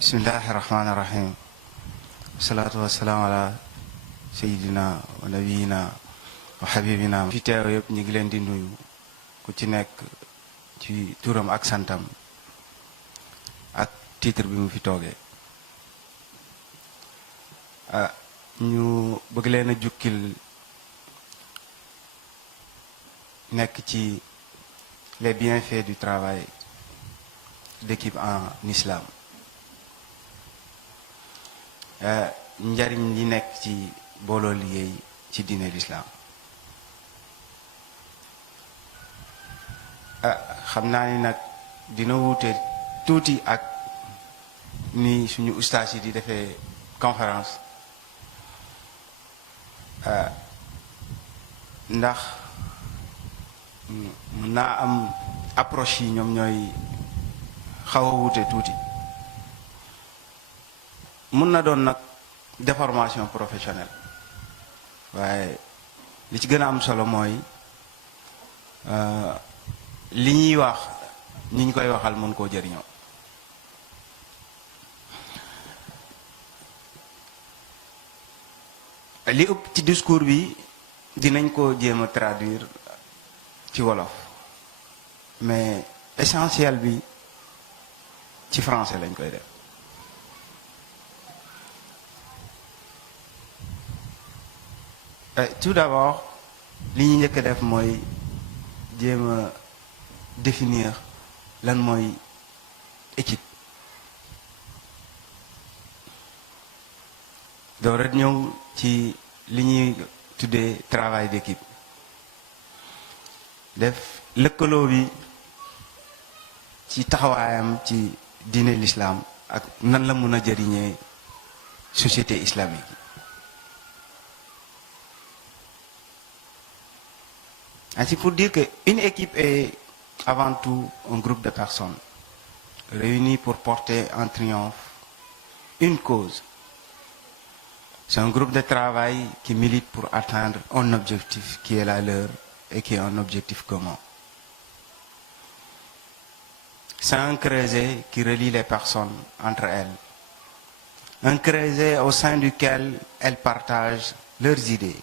bismillahi rahmaani rahim wasalaatu wasalaam ala sayidina wa nabiyina wa habibina fi teew yëpp ñu ngi leen di nuyu ku ci nekk ci turam ak santam ak titre bi mu fi toogee ñu bëgg leen a jukkil nekk ci les bienfaits du travail d'équipe en islam njariñ li nekk ci booloo liggéey ci diine l'islam xam naa ni nag dina wuute tuuti ak ni suñu ustaas yi di defee conférence ndax mën naa am approche yi ñoom ñooy xaw a wuute tuuti mun na doon nag déformation professionnelle waaye li ci gën a am solo mooy li ñuy wax ñi ñu koy waxal mën koo jëriñoo li ëpp ci discours bi dinañ ko jéem a traduire ci wolof mais essentiel bi ci français lañ koy def tout d'abord li ñu njëkk a def mooy jéem a définir lan mooy équipe doo rek ñëw ci li ñuy tuddee travail d'équipe def lëkkaloo bi ci taxawaayam ci diine l'islam ak nan la mën a jëriñee société islamique yi. Ainsi pour dire qu'une équipe est avant tout un groupe de personnes réunies pour porter en triomphe une cause. C'est un groupe de travail qui milite pour atteindre un objectif qui est la leur et qui est un objectif commun. C'est un creuset qui relie les personnes entre elles. Un creuset au sein duquel elles partagent leurs idées,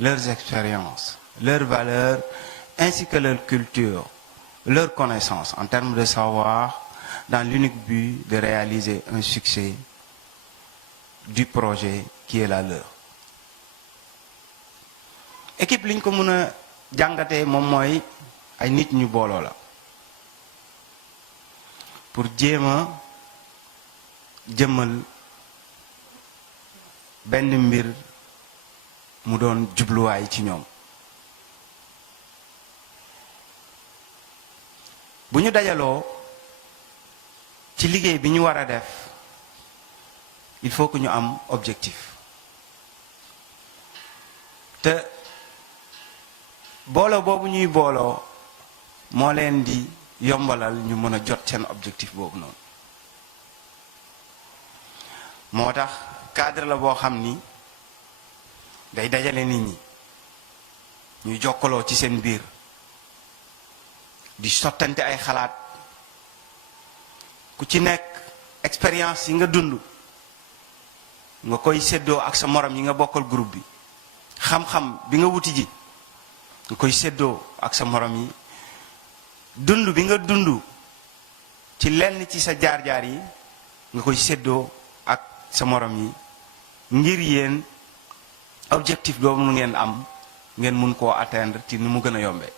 leurs expériences, leurs valeurs, ainsi que leur culture, leurs connaissances en termes de savoir, dans l'unique but de réaliser un succès du projet qui est la leur. Équipe li ñu ko mën a jàngatee moom mooy ay nit ñu booloo la pour jéem a jëmmal benn mbir mu doon jubluwaay ci ñoom. bu ñu dajaloo ci liggéey bi ñu war a def il faut que ñu am objectif te booloo boobu ñuy booloo moo leen di yombalal ñu mën a jot seen objectif boobu noonu moo tax cadre la boo xam ni day dajale nit ñi ñuy jokkaloo ci seen biir di sottante ay xalaat ku ci nekk expérience yi nga dund nga koy séddoo ak sa morom yi nga bokkal groupe bi xam-xam bi nga wuti ji nga koy séddoo ak sa morom yi dund bi nga dund ci lenn ci sa jaar-jaar yi nga koy séddoo ak sa morom yi ngir yéen objectif boobu mu ngeen am ngeen mun koo atteindre ci ni mu gën a yombee.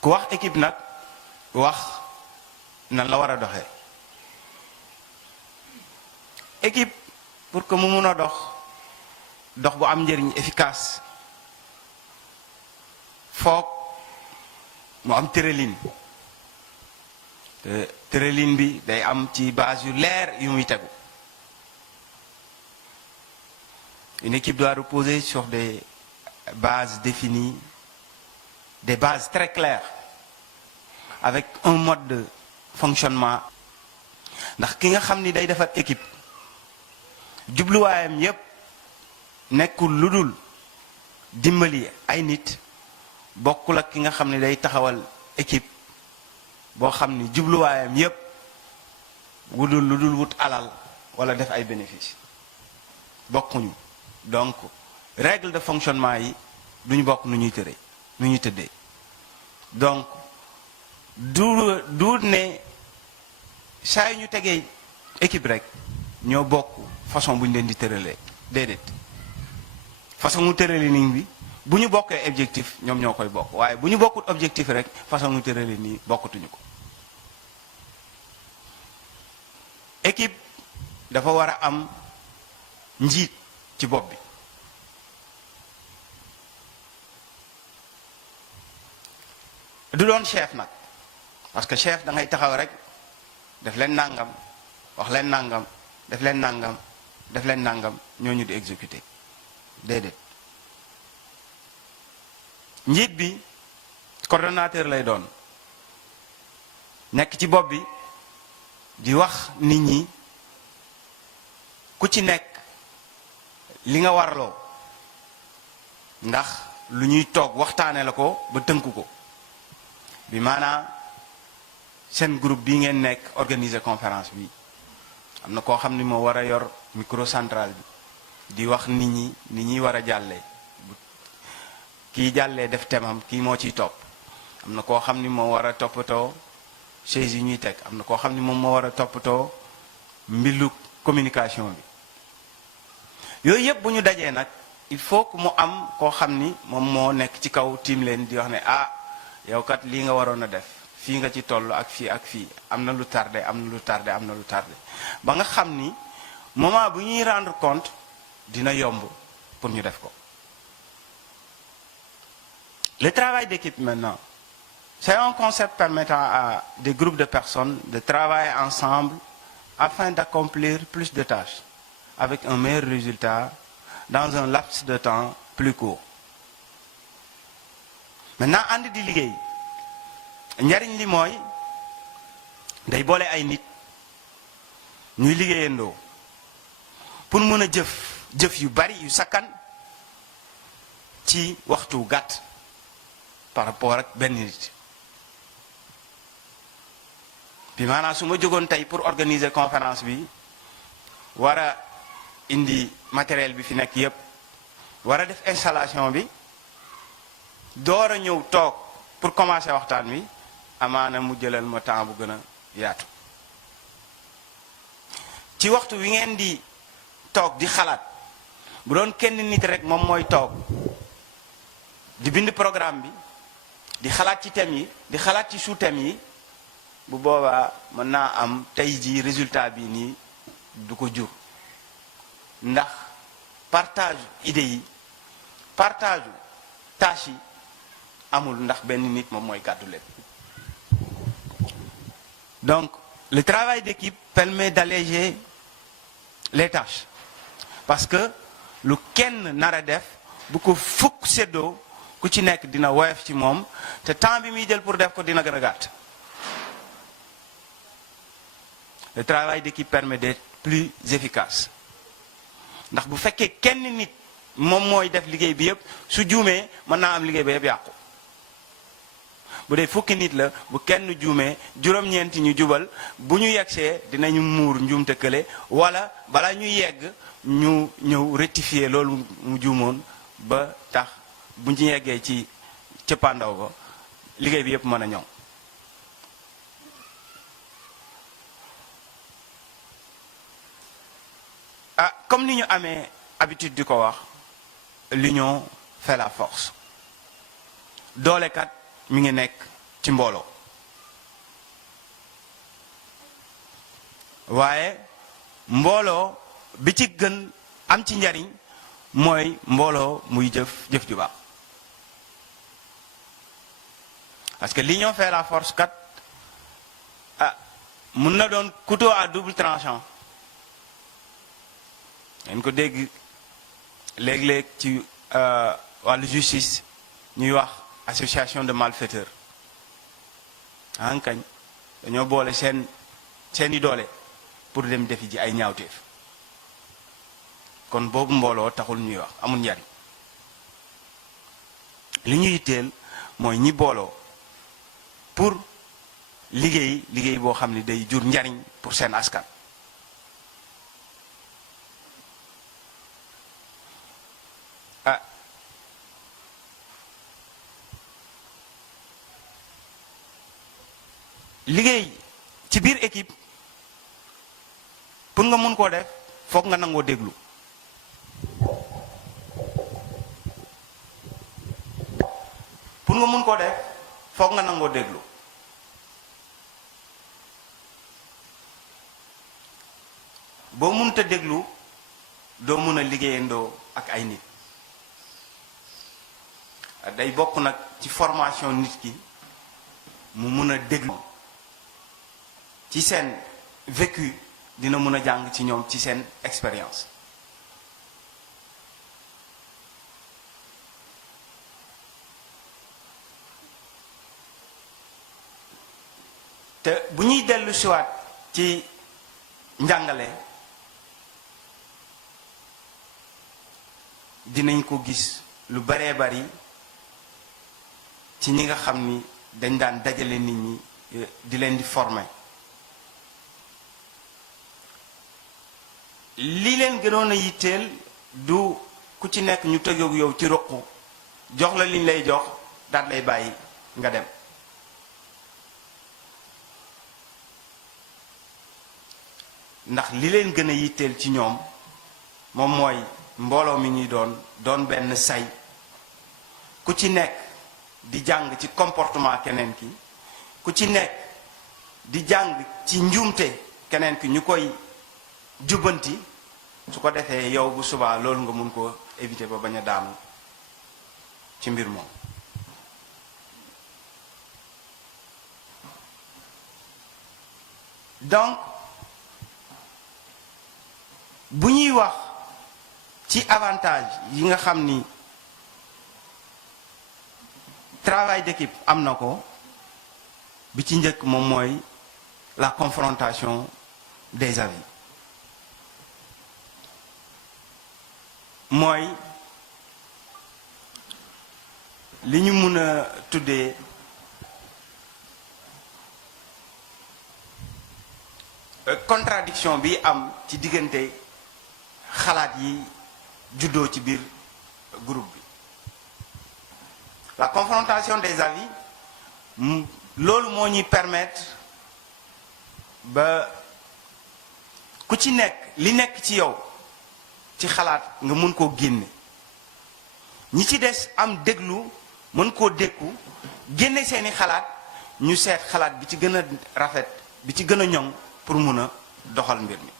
ku wax équipe nag wax nan la war a doxee équipe pour que mu mun a dox bu am njëriñ efficace foog mu am tërëlin te tërëlin bi day am ci base yu leer yu muy tegu. Une équipe doit reposer sur des bases définies, des bases très claires, avec un mode de fonctionnement. ndax ki nga xam ni day defar équipe jubluwaayam yépp nekkul lu dul dimbali ay nit bokkul ak ki nga xam ni day taxawal équipe boo xam ni jubluwaayam yépp wudul lu dul wut alal wala def ay bénéfice bokkuñu. donc règle de fonctionnement yi duñu bokk nu ñuy tëree nu ñuy tëddee. donc du ne saa yu ñu tegee équipe rek ñoo bokk façon bu ñu leen di tëralee déedéet façon mu tëralee nii bi bu ñu bokkee objectif ñoom ñoo koy bokk waaye bu ñu bokkut objectif rek façon mu tëralee nii bokkatuñu ko. équipe dafa war a am njiit ci bopp bi. du doon chef nag parce que chef da ngay taxaw rek def leen nangam wax leen nangam def leen nangam def leen nangam ñooñu di exécuter déedéet. njiit bi coordonnateur lay doon nekk ci bopp bi di wax nit ñi ku ci nekk li nga warloo ndax lu ñuy toog waxtaane la ko ba tënku ko. bi maanaam seen groupe bi ngeen nekk organiser conférence bi am na koo xam ni moo war a yor micro central bi di wax nit ñi ni ñuy war a jàllee kii jàllee def temam kii moo ciy topp. am na koo xam ni moo war a toppatoo chaise yi ñuy teg am na koo xam ni moom moo war a toppatoo mbilu communication bi. yooyu yëpp bu ñu dajee nag il faut que mu am koo xam ni moom moo nekk ci kaw tiim leen di wax ne ah yow kat lii nga waroon a def fii nga ci toll ak fii am na lu tardé am na lu tardé am na lu tardé ba nga xam ni moment bu ñuy rendre compte dina yomb pour ñu def ko. Le travail d'équipe maintenant, c'est un concept permettant à des groupes de personnes de travailler ensemble afin d'accomplir plus de tâches avec un meilleur résultat dans un laps de temps plus court. Maintenant ànd di liggéey njariñ li mooy day boole ay nit ñuy liggéeyandoo pour mën a jëf yu bari yu sakkan ci waxtu gàtt par rapport ak benn nit. bi maanaam su ma jógoon tey pour organiser conférence bi war a indi matériel bi fi nekk yépp war a def installation bi door a ñëw toog pour commencer waxtaan wi amaana mu jëlal ma temps bu gën a yaatu. ci waxtu wi ngeen di toog di xalaat bu doon kenn nit rek moom mooy toog di bind programme bi di xalaat ci thème yi di xalaat ci sous-thème yi bu boobaa mën naa am tey jii résultat bi nii du ko jur ndax partage idées yi partage tâches yi amul ndax benn nit moom mooy gàddu leen. Donc le travail d'équipe permet d'alléger les tâches parce que lu kenn nar a def bu ko fukk séddoo ku ci nekk dina woyof ci moom te temps bi muy jël pour def ko dina gën a gàtt. Le travail d'équipe permet d'être plus efficace ndax bu fekkee kenn nit moom mooy def liggéey bi yëpp su juumee mën naa am liggéey ba yëpp yàqu. bu dee fukki nit la bu kenn juumee juróom-ñeenti ñu jubal bu ñu yegsee dinañu muur njuumte kële wala balaa ñuy yegg ñu ñëw rectifier loolu mu juumoon ba tax bu ñu yeggee ci cëppaandaw ba liggéey bi yëpp mën a ñëw. Comme ni ñu amee habitude di ko wax l'union fait la force doolekat mi ngi nekk ci mbooloo waaye mbooloo bi ci gën am ci njariñ mooy mbooloo muy jëf ju baax parce que l'union fait la force kat mun na doon couteau à double tranchant. ngeen ko dégg léeg-léeg ci wàllu justice ñuy wax association de malfaiteurs kañ dañoo boole seeni doole pour dem defi ji ay ñaawteef kon boobu mbooloo taxul ñuy wax amul njariñ li ñuy yitteel mooy ñi booloo pour liggéey boo xam ne day jur njariñ pour seen askan. liggéey ci biir équipe pour nga mun koo def foog nga nangoo déglu. pour nga mun koo def foog nga nangoo déglu. boo mënut a déglu doo mun a liggéeyandoo ak ay nit. day bokk nag ci formation nit ki mu mun a déglu ci seen vécu, dina mun a jàng ci ñoom ci seen expérience. te bu ñuy dellu siwaat ci njàngale dinañ ko gis lu baree bari ci ñi nga xam ni dañ daan dajale nit ñi di leen di former. li leen gënoon a yitteel du ku ci nekk ñu tëjoog yow ci ruq jox la liñ lay jox daal lay bàyyi nga dem. ndax li leen gën a yitteel ci ñoom moom mooy mbooloo mi ñuy doon benn say, ku ci nekk di jàng ci comportement keneen ki, ku ci nekk di jàng ci njuumte keneen ki ñu koy jubbanti, su ko defee yow bu subaa loolu nga mun ko éviter ba bañ a daanu ci mbir moom. donc bu ñuy wax ci avantage yi nga xam ni travail d'équipe am na ko, bi ci njëkk moom mooy la confrontation des avis. mooy li ñu mun a tuddee contradiction bi am ci diggante xalaat yi juddoo ci biir groupe bi. la confrontation des avis loolu moo ñuy permettre ba ku ci nekk li nekk ci yow ci xalaat nga mën koo génne, ñi ci des am déglu mën koo dékku génne seeni xalaat, ñu seet xalaat bi ci gën a rafet bi ci gën a ñoŋ pour mun a doxal mbir mi.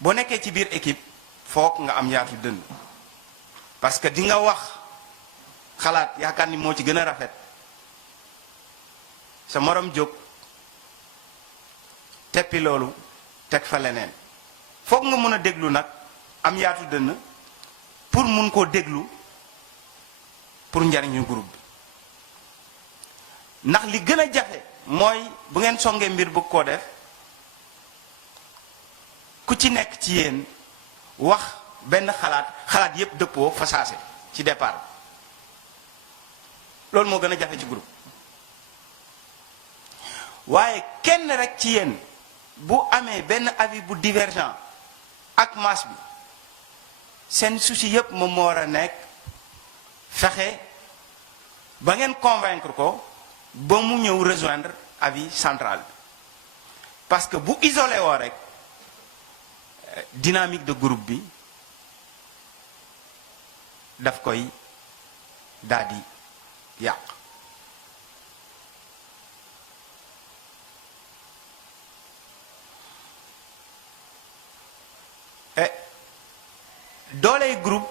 boo nekkee ci biir équipe foog nga am yaatu dënn, parce que di nga wax xalaat yaakaar ni moo ci gën a rafet, sa morom jóg teppi loolu teg fa leneen. foog nga mun a déglu nag am yaatu dënn pour mun koo déglu pour njariñu groupe bi. ndax li gën a jafe mooy bu ngeen songee mbir bëgg koo def, ku ci nekk ci yéen wax benn xalaat yépp dëppoo fa saase ci départ. loolu moo gën a jafe ci groupe. waaye kenn rek ci yéen bu amee benn avis bu divergent ak masse bi, seen souci yépp moom moo war a nekk fexe ba ngeen convaincre ko ba mu ñëw rejoindre avis central bi. parce que bu isolé woo rek dynamique de groupe bi daf koy daal di yàq. dooley groupe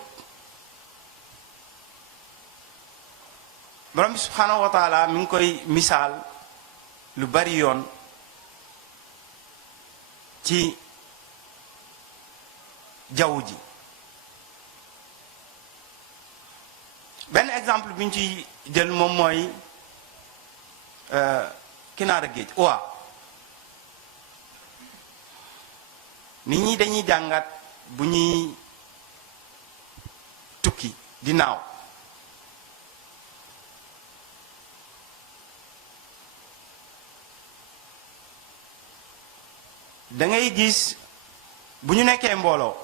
borom bi subhanahu wa taala mi ngi koy misaal lu bari yoon ci jaww ji. benn exemple bi ñu ci jël moom mooy kinaara géej oa. nit ñi dañuy jàngat bu ñuy tukki di naaw, da ngay gis bu ñu nekkee mbooloo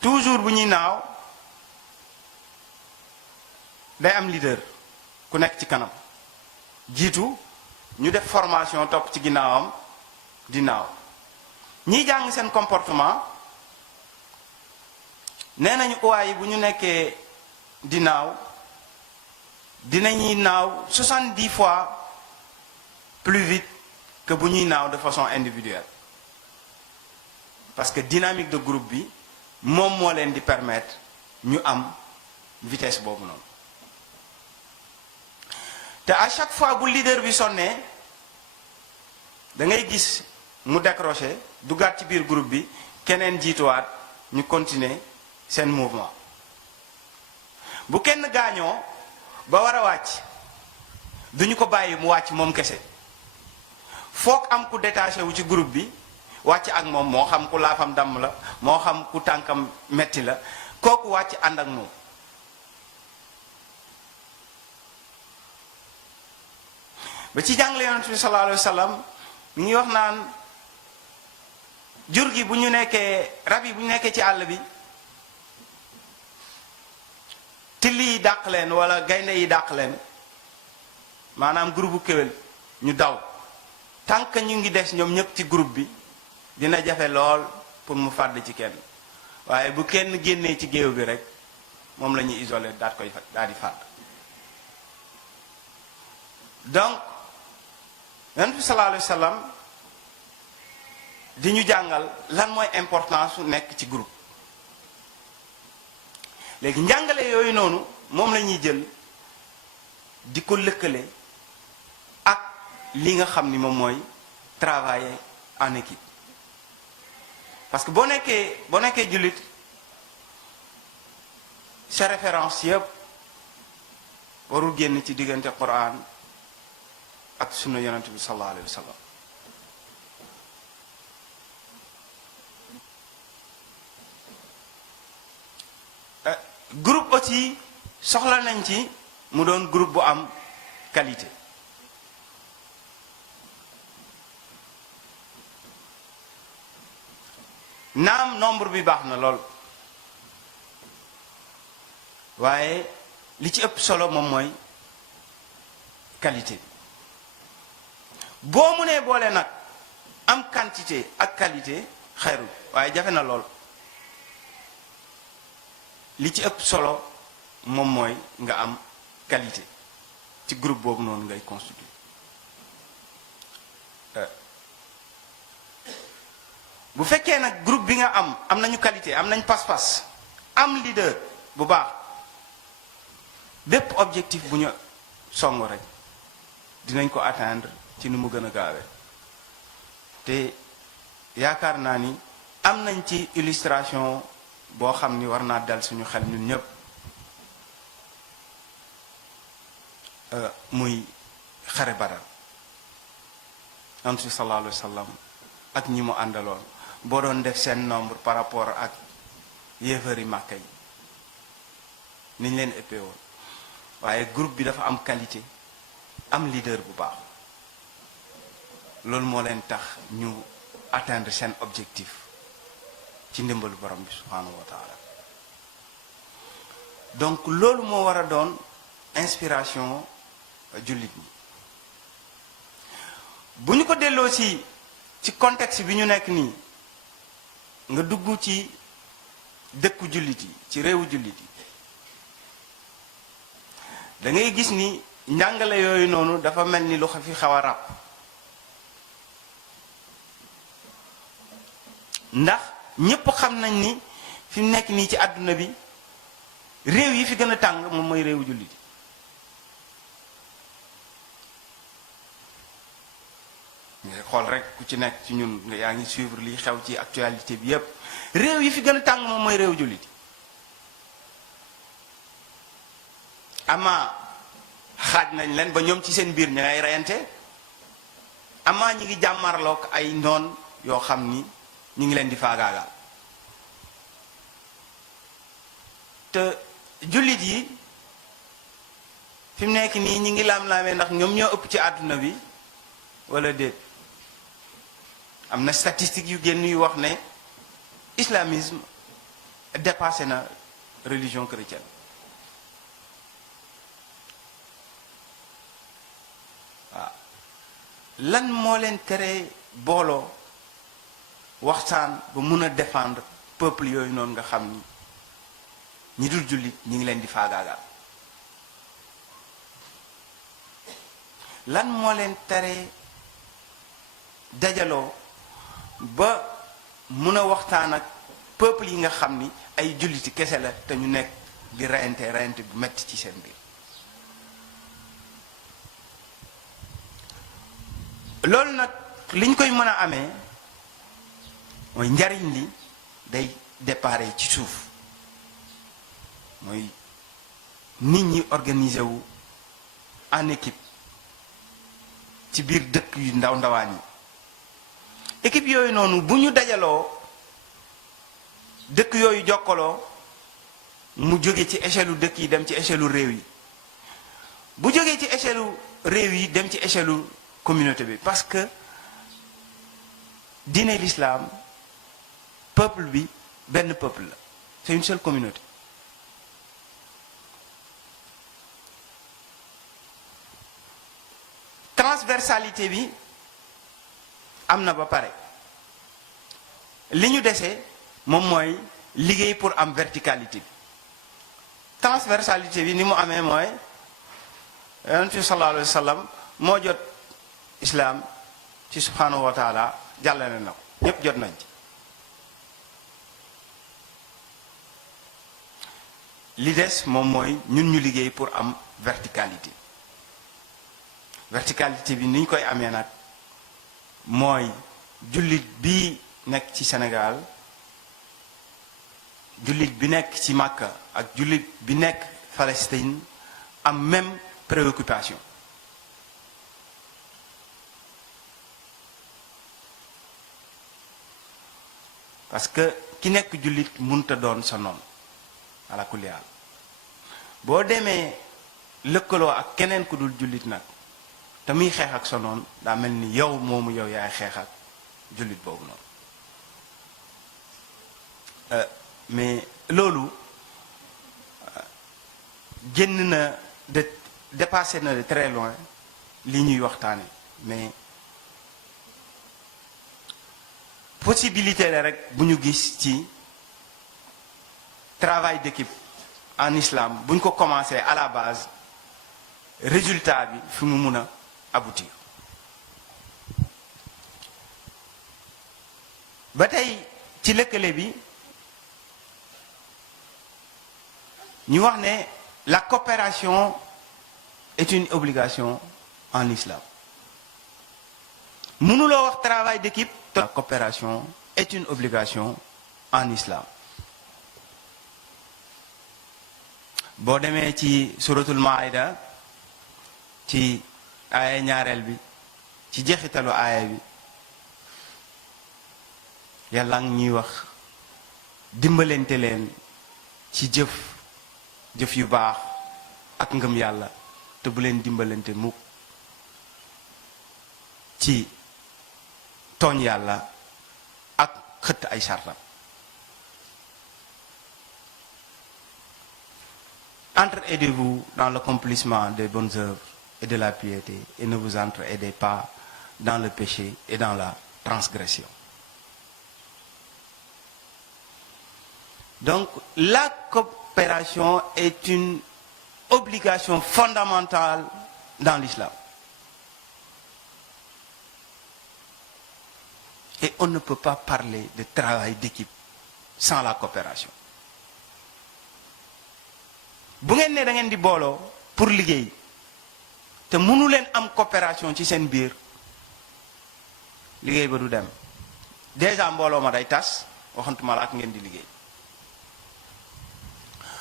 toujours bu ñuy naaw day am leader ku nekk ci kanam jiitu ñu def formation topp ci ginnaawam di naaw ñiy jàng seen comportement nee nañu uwaay yi bu ñu nekkee di naaw dinañuy naaw 70 fois plus vite que bu ñuy naaw de façon individuelle parce que dynamique de groupe bi moom moo leen di permettre ñu am vitesse boobu noonu te à chaque fois bu leader bi sonnee da ngay gis mu décroché duggaat ci biir groupe bi keneen jiituwaat ñu continuer seen mouvement bu kenn gaañoo ba war a wàcc duñu ko bàyyi mu wàcc moom kese foog am ku détaché wu ci groupe bi wàcc ak moom moo xam ku laafam damm la moo xam ku tànkam metti la kooku wàcc ànd ak moom ba ci jàngale yonent bi sallallahu alayhi wa sallam mi ngi wax naan jur gi bu ñu nekkee rab yi bu ñu nekkee ci àll bi till yi dàq leen wala gaynde yi dàq leen maanaam groupe bu kéwél ñu daw tant que ñu ngi des ñoom ñëpp ci groupe bi dina jafe lool pour mu fàdd ci kenn waaye bu kenn génnee ci géew bi rek moom la ñuy isolé daal di fàdd donc yonent bi sallallahu alayhi wa sallam di ñu jàngal lan mooy importance su nekk ci groupe léegi njàngale yooyu noonu moom la ñuy jël di ko lëkkale ak li nga xam ni moom mooy travailler en équipe parce que boo nekkee jullit sa référence yëpp warul génn ci diggante Quran ak sunna yonent bi sallallahu alayhi wa sallam groupe aussi soxla nañ ci mu doon groupe bu am qualité naam nombre bi baax na lool waaye li ci ëpp solo moom mooy qualité bi boo mënee boole nag am quantité ak qualité xayrul waaye jafe na lool li ci ëpp solo moom mooy nga am qualité ci groupe boobu noonu ngay constituer bu fekkee nag groupe bi nga am nañu qualité am nañ pas-pas am leader bu baax bépp objectif bu ñu song rek dinañ ko atteindre ci ni mu gën a gaawee te yaakaar naa ni am nañ ci illustration boo xam ni war naa dal suñu xel ñun ñépp muy xare Badar Yonent bi sallallahu alayhi wa sallam ak ñi mu àndaloon boo doon def seen nombre par rapport ak yéefari Màkka yi niñ leen ëppee woon waaye groupe bi dafa am qualité am leader bu baax loolu moo leen tax ñu atteindre seen objectif ci ndimbalu borom bi subhanahu wa taala donc loolu moo war a doon inspiration jullit ñi bu ñu ko delloo ci contexte bi ñu nekk nii nga dugg ci dëkku jullit yi ci réewu jullit yi da ngay gis ni njàngale yooyu noonu dafa mel ni lu fi xaw a ràpp ndax ñépp xam nañ ni fi mu nekk nii ci àdduna bi réew yi fi gën a tàng moom mooy réewu jullit yi ngay xool rek ku ci nekk ci ñun nga yaa ngi suivre liy xew ci actualité bi yépp réew yi fi gën a tàng moom mooy réewu jullit yi ama xaaj nañ leen ba ñoom ci seen biir ña ngay reyante ama ñi ngi jàmmarloog ay noon yoo xam ni ñu ngi leen di faagaagal te jullit yi fi mu nekk nii ñi ngi laam-laamee ndax ñoom ñoo ëpp ci àdduna bi wala déet am na statistique yu génn yu wax ne islamisme dépassé na religion chrétienne. waaw lan moo leen tere booloo waxtaan ba mun a défendre peuple yooyu noonu nga xam ni ñi dul jullit ñi ngi leen di faagaagal? lan moo leen tere dajaloo ba mun a waxtaan ak peuple yi nga xam ni ay julliti kese la te ñu nekk di reyante bu metti ci seen biir? loolu nag liñ koy mën a amee mooy njariñ li day déparé ci suuf, mooy nit ñi organiser wu en équipe ci biir dëkk yu ndaw ndawaan yi. équipe yooyu noonu bu ñu dajaloo, dëkk yooyu jokkaloo, mu jóge ci échelle u dëkk yi dem ci échelle u réew yi, bu jógee ci échelle u réew yi dem ci échelle u communauté bi, parce que diine l'islam peuple bi benn peuple la, c'est une seule communauté. Transversalité bi am na ba pare, li ñu dese moom mooy liggéey pour am verticalité bi. Transversalité bi ni mu amee mooy yonent bi sallallahu alayhi wa sallam moo jot islam ci subhanahu wa taala, jàllale na ko, ñépp jot nañ ci. li des moom mooy ñun ñu liggéey pour am verticalité. Verticalité bi ni ñu koy amee nag mooy jullit bi nekk ci Sénégal, jullit bi nekk ci Makka ak jullit bi nekk Palestine am même préoccupation. parce que ki nekk jullit mënta doon sa noon ala kulli haal. boo demee lëkkaloo ak keneen ku dul jullit nag te muy xeex ak sa noon, daa mel ni yow moomu yow yaay xeex ak jullit boobu noonu. mais loolu génn na de dépassé na de très loin li ñuy waxtaane, mais possibilité la rek bu ñu gis ci travail d'équipe en islam, bu ñu ko commencé à la base, résultat bi fi mu mun a aboutir. ba tey ci lëkkale bi ñu wax ne la coopération est une obligation en islam. mënuloo wax travail d'équipe, la coopération est une obligation en islam. boo demee ci suratul maida ci aaya ñaareel bi, ci jeexitalu aaya bi, yàlla ngi ñuy wax dimbalante leen ci jëf yu baax ak ngëm yàlla, te bu leen dimbalante mukk ci tooñ yàlla ak xëtt ay sartam. Entre-aidez-vous dans l'accomplissement des bonnes œuvres et de la piété, et ne vous entre-aidez pas dans le péché et dans la transgression. Donc, la coopération est une obligation fondamentale dans l'islam. Et on ne peut pas parler de travail d'équipe sans la coopération. bu ngeen ne da ngeen di booloo pour liggéey te mënu leen am coopération ci seen biir, liggéey ba du dem. déjà mbooloo ma day tas, waxantuma la ak ngeen di liggéey.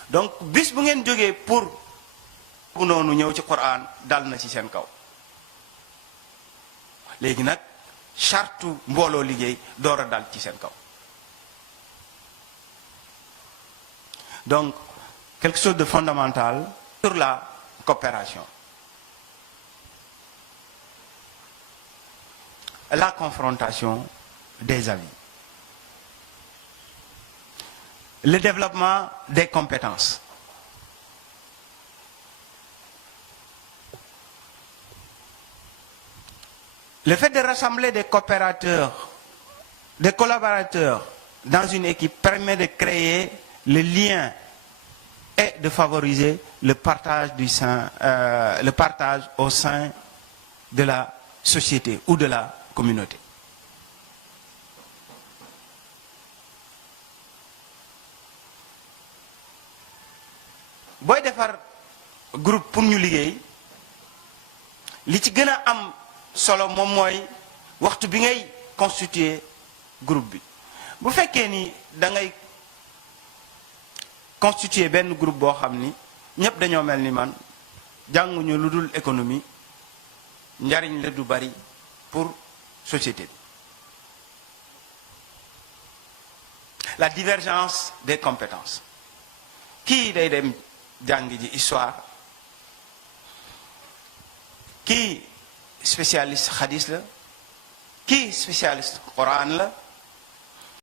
donc bis bu ngeen jógee pour bu noonu ñëw ci Quran dal na ci seen kaw. léegi nag charte mbooloo liggéey door a dal ci seen kaw. donc quelque chose de fondamental sur la coopération. La confrontation des avis. Le développement des compétences. Le fait de rassembler des coopérateurs, des collaborateurs dans une équipe permet de créer le lien et de favoriser le partage au sein de la société ou de la communauté. Boy defar groupe pour ñu liggéey li ci gën a am solo moom mooy waxtu bi ngay constituer groupe bi bu fekkee ni da ngay constituer benn groupe boo xam ni ñépp dañoo mel ni man jànguñu lu dul économie njariñ la du bari pour société bi. La divergence des compétences. Kii day dem jàngi ji histoire, kii spécialiste hadith la, kii spécialiste Coran la,